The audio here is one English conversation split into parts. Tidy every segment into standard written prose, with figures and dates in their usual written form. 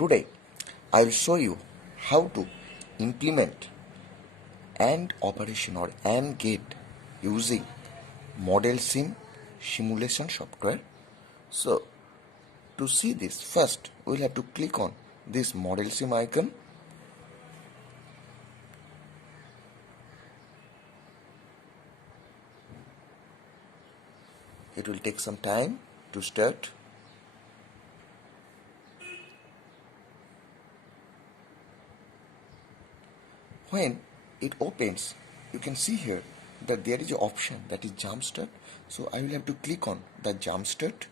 Today I will show you how to implement AND operation or AND gate using Model Sim simulation software. So to see this, first we will have to click on this Model Sim icon. It will take some time to start. When it opens, you can see here that there is an option that is jump start. So I will have to click on the jump start,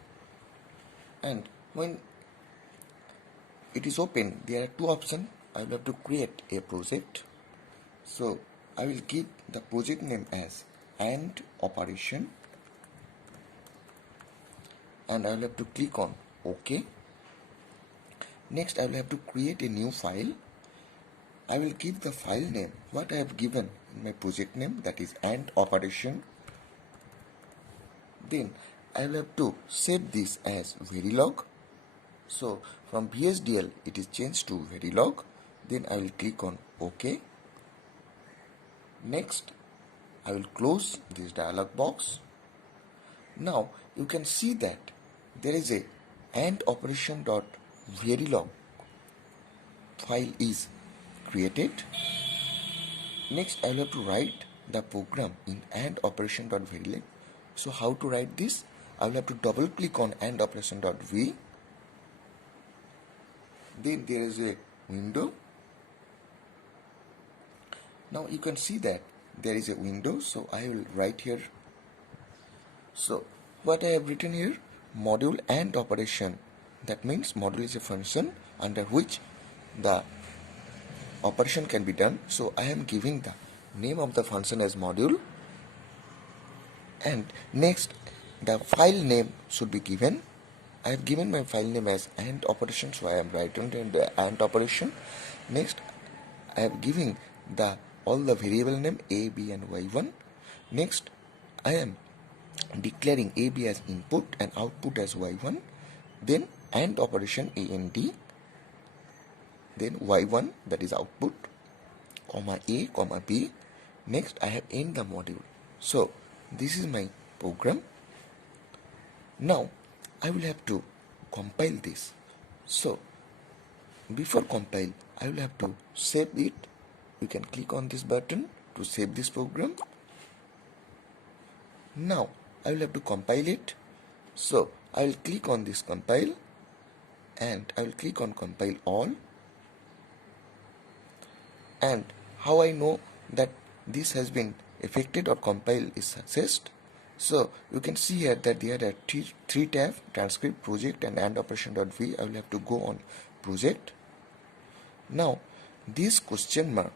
and when it is open, there are two options. I will have to create a project. So I will give the project name as AND operation, and I will have to click on OK. Next I will have to create a new file. I will give the file name what I have given in my project name, that is AND operation. Then I will have to save this as Verilog. So from VHDL it is changed to Verilog. Then I will click on OK. Next I will close this dialog box. Now you can see that there is a AND operation.verilog file is created. Next I will have to write the program in AND operation.verilog. So how to write this? I will have to double click on AND operation.v. Then there is a window. Now you can see that there is a window, so I will write here. So what I have written here, module AND operation. That means module is a function under which the operation can be done. So I am giving the name of the function as module, and next the file name should be given. I have given my file name as AND operation, so I am writing the AND operation. Next I am giving all the variable name a, b and y1. Next I am declaring a, b as input and output as y1. Then AND operation AND, then y1, that is output, comma a, comma b. Next I have end the module. So this is my program. Now I will have to compile this. So before compile, I will have to save it. You can click on this button to save this program. Now I will have to compile it. So I will click on this compile, and I will click on compile all. And how I know that this has been affected or compile is successed? So you can see here that there are three tabs: transcript, project and AND operation.v. I will have to go on project. Now this question mark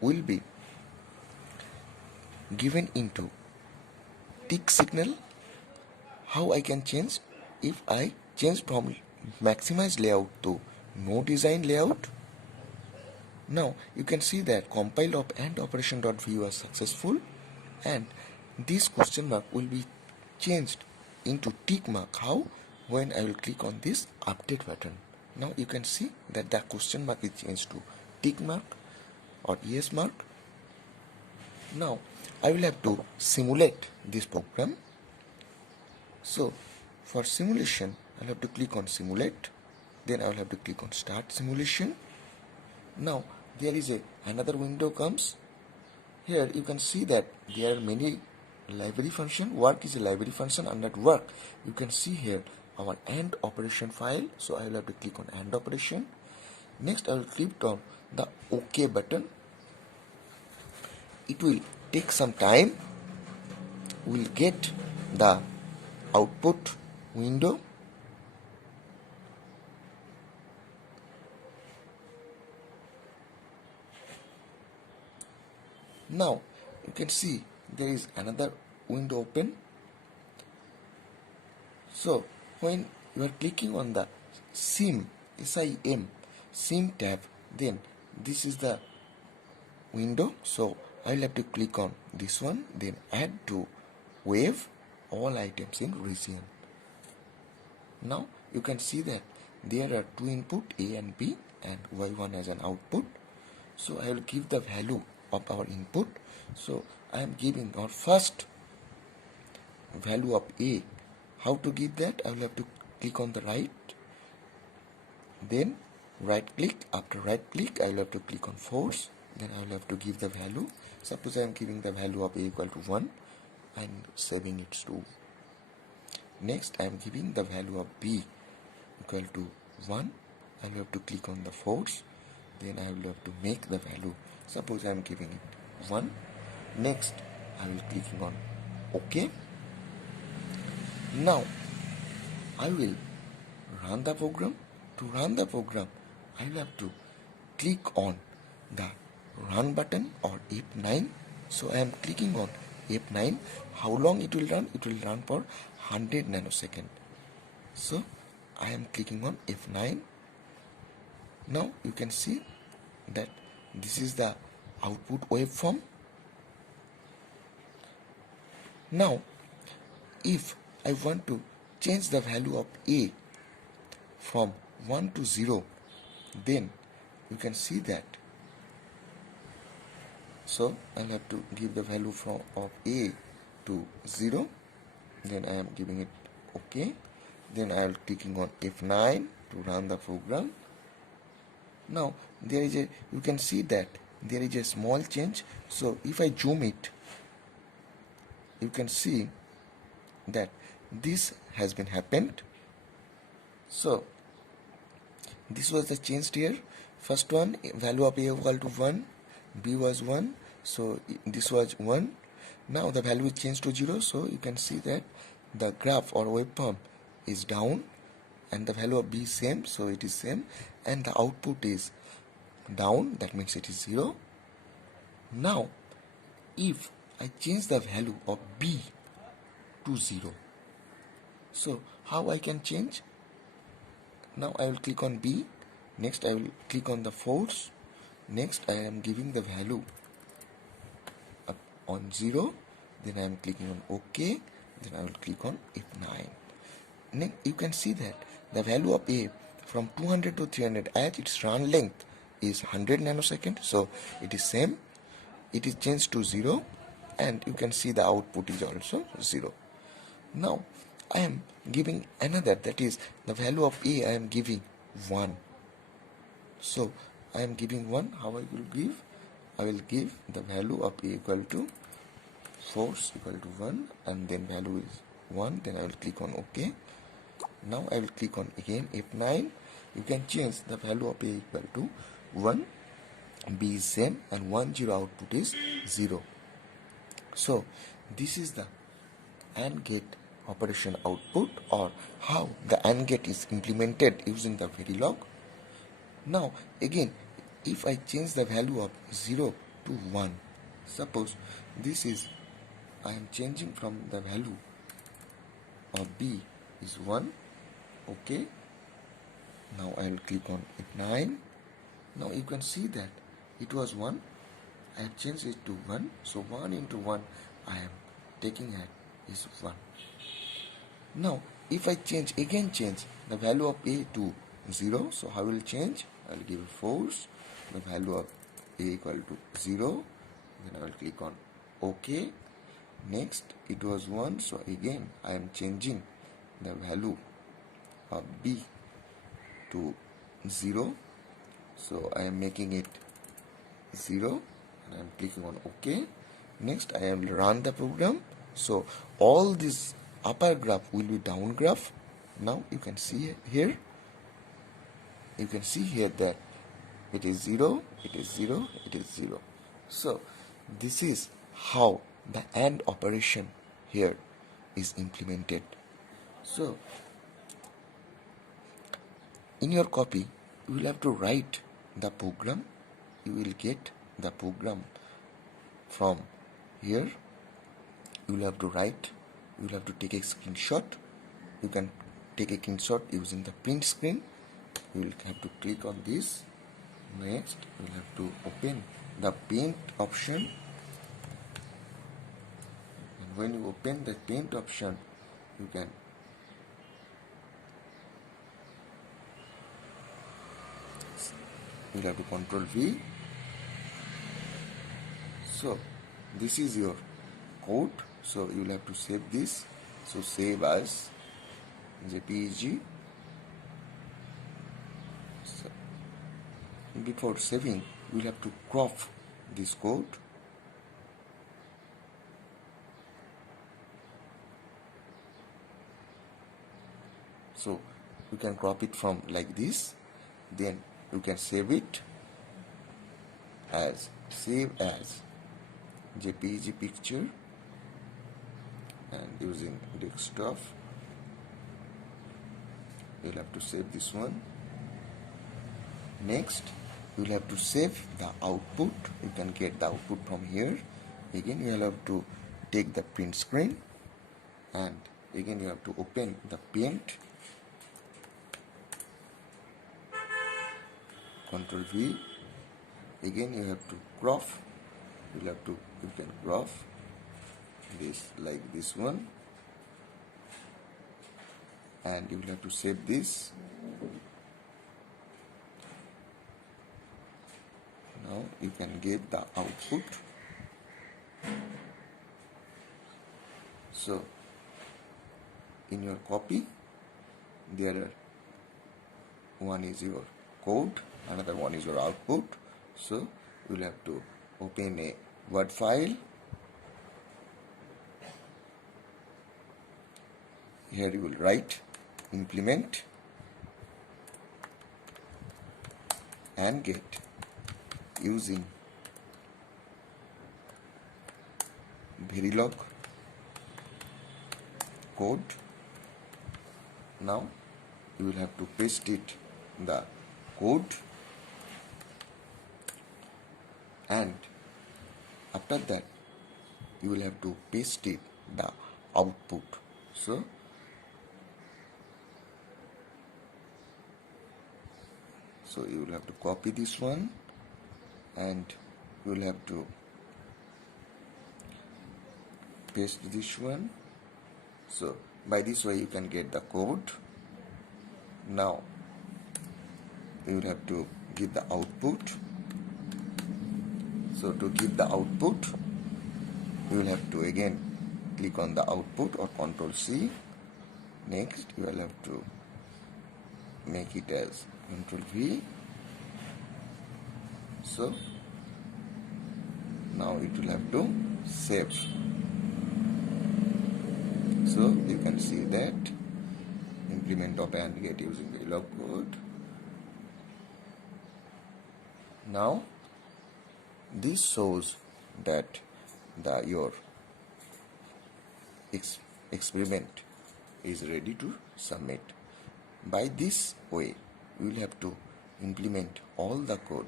will be given into tick signal. How I can change? If I change from maximize layout to no design layout, now you can see that compile of AND operation.v was successful, and this question mark will be changed into tick mark. How? When I will click on this update button. Now you can see that the question mark is changed to tick mark or yes mark. Now I will have to simulate this program. So for simulation I will have to click on simulate. Then I will have to click on start simulation. Now there is another window comes. Here you can see that there are many library function. Work is a library function. Under work you can see here our AND operation file. So I will have to click on AND operation. Next I will click on the OK button. It will take some time. We will get the output window. Now you can see there is another window open. So when you are clicking on the SIM tab, then this is the window. So I will have to click on this one, then add to wave all items in region. Now you can see that there are two input A and B and y1 as an output. So I will give the value of our input. So I am giving our first value of A. How to give that? I will have to click on the right, then right click. After right click, I will have to click on force, then I will have to give the value. Suppose I am giving the value of A equal to 1 and saving it to. Next I am giving the value of B equal to 1. I will have to click on the force, then I will have to make the value. Suppose I am giving it 1. Next I will clicking on OK. Now I will run the program. To run the program, I will have to click on the run button or F9. So I am clicking on F9. How long it will run? It will run for 100 nanosecond. So I am clicking on F9. Now you can see that this is the output waveform. Now if I want to change the value of A from 1 to 0, then you can see that. So I'll have to give the value of A to 0, then I am giving it OK. Then I am clicking on F9 to run the program. Now there is a, you can see that there is a small change. So if I zoom it, you can see that this has been happened. So this was the change here. First one, value of A equal to 1, B was 1, so this was 1. Now the value is changed to 0, so you can see that the graph or waveform is down and the value of B is same, so it is same, and the output is down, that means it is 0. Now if I change the value of B to 0, so how I can change? Now I will click on B. Next I will click on the force. Next I am giving the value up on 0. Then I am clicking on OK. Then I will click on F9. Next you can see that the value of A from 200 to 300, as its run length is 100 nanosecond, so it is same. It is changed to 0, and you can see the output is also 0. Now I am giving another, that is the value of A I am giving 1. So I am giving 1. How I will give? I will give the value of A equal to force equal to 1, and then value is 1. Then I will click on OK. Now I will click on again F9. You can change the value of A equal to 1, B is same, and 1 0 output is 0. So this is the AND gate operation output, or how the AND gate is implemented using the Verilog. Now again, if I change the value of 0 to 1, suppose this is, I am changing from the value of B is 1. Okay. Now I will click on F9. Now you can see that it was 1. I have changed it to 1. So 1 into 1 I am taking at is 1. Now if I change the value of A to 0, so I will change. I will give a force, the value of A equal to 0. Then I will click on OK. Next it was 1, so again I am changing the value of B to 0. So I am making it 0, and I am clicking on OK. Next I will run the program. So all this upper graph will be down graph. Now you can see here, you can see here that it is 0, it is 0, it is 0. So this is how the AND operation here is implemented. So in your copy you will have to write the program. You will get the program from here. You will have to write, you will have to take a screenshot. You can take a screenshot using the print screen. You will have to click on this. Next you will have to open the paint option, and when you open the paint option, you can you'll have to Control V. So this is your code, so you'll have to save this. So save as JPEG. So before saving, you'll have to crop this code. So you can crop it from like this, then you can save it as JPEG picture and using desktop. You'll have to save this one. Next, you'll have to save the output. You can get the output from here. Again, you'll have to take the print screen, and again you have to open the Paint. Control V. Again you have to crop. You can crop this like this one, and you will have to save this. Now you can get the output. So in your copy, there are one is your code, another one is your output. So you will have to open a Word file. Here you will write implement and get using Verilog code. Now you will have to paste it the code, and after that you will have to paste it the output. So you will have to copy this one, and you will have to paste this one. So by this way you can get the code. Now you will have to give the output. So to give the output, you will have to again click on the output or Control C. Next you will have to make it as Control V. So now it will have to save. So you can see that implement of and get using Verilog code. Now this shows that your experiment is ready to submit. By this way you will have to implement all the code.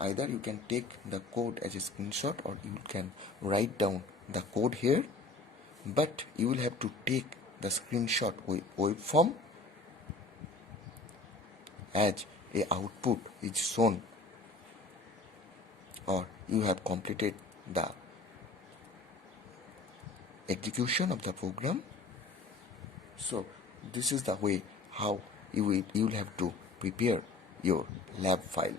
Either you can take the code as a screenshot, or you can write down the code here, but you will have to take the screenshot with waveform as a output is shown, or you have completed the execution of the program. So this is the way how you will have to prepare your lab file.